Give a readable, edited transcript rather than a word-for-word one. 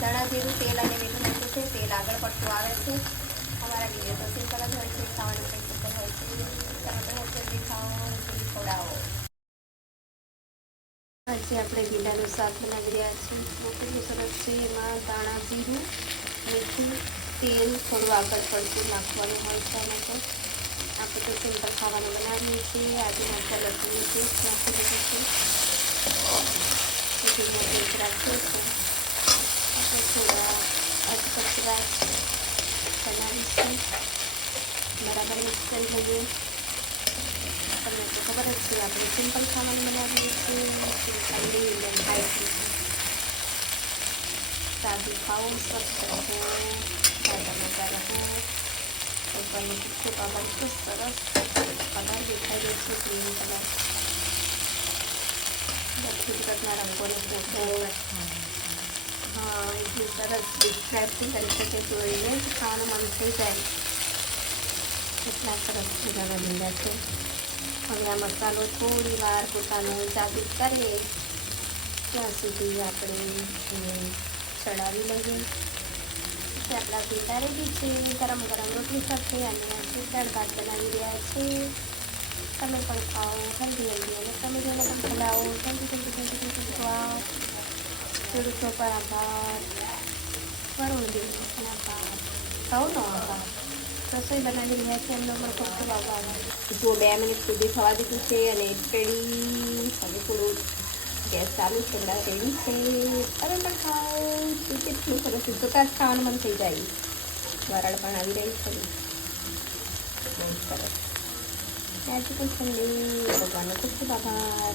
ધાણા જીરું તેલ અને મીઠું નાખ્યું છે. તેલ આગળ પડતું આવે છે. અમારા વિડીયો તો સિમ્પલ જ હોય છે, ખાવાનું પણ સિમ્પલ હોય છે. તમે પણ જલ્દી ખાઓ, જલ્દી ખવડાવો. આજે આપણે ભીંડાનું શાક બનાવી રહ્યા છીએ. કેટલું સરસ છે. એમાં ધાણા જીરું, મીઠું, તેલ થોડું આગળ પડતું નાખવાનું હોય છે. એમાં તો આપણે તો સિમ્પલ ખાવાનું બનાવીએ છીએ. આજે મસાલા લસણનું પેસ્ટ નાખી દીધું છે. ધીમો ગેસ રાખ્યો છે. આપણે થોડા અધકચરા બનાવીશું. બરાબર મિક્સ કરી લઈએ. તમને તો ખબર જ છે, આપણે સિમ્પલ ખાવાનું બનાવીએ છીએ. સિમ્પલી ઇન્ડિયન ટાઈપ સાદું ખાઓ, સ્વચ્છ રહો, તાજા મજા રહો. ઉપરનું તીખું પાપડ એટલું સરસ કલર દેખાઈ રહ્યો છે, ગ્રીન કલર. દક્ષિણ ગુજરાતના રંગોને હા, એટલું સરસ ડિસ્ક્રાઇબથી કરી શકે જોઈને ખાવાનું મન થઈ જાય. એટલા સરસ મજાના ભીંડા છે. હવે આ મસાલો થોડી વાર પોતાનું જાદુ કરે ત્યાં સુધી આપણે એને ચડાવી લઈએ. આપણા ભીંડા રેડી છે. ગરમ ગરમ રોટલી સાથે અને આપણે દાળ ભાત બનાવી રહ્યા છીએ. તમે પણ ખાઓ હેલ્ધી અને તમે જોઈને પણ ખવડાવો. જલ્દી ખાઓ. ખેડૂતો પર આભાર, વરુણ દેવના આભાર, સૌનો આભાર. રસોઈ બનાવી રહ્યા છે એમનો પણ ખૂબ ખૂબ આભાર. જો 2 મિનિટ સુધી થવા દીધું છે અને રેડી. હવે થોડું ગેસ ચાલુ છે, બધા રેડી છે. તમે પણ ખાઓ. કેટલું સરસ જોતા જ ખાવાનું મન થઈ જાય. વરાળ પણ આવી રહી છે. બહુ સરસ. આજે પણ સંડે, ભગવાનનો ખૂબ ખૂબ આભાર.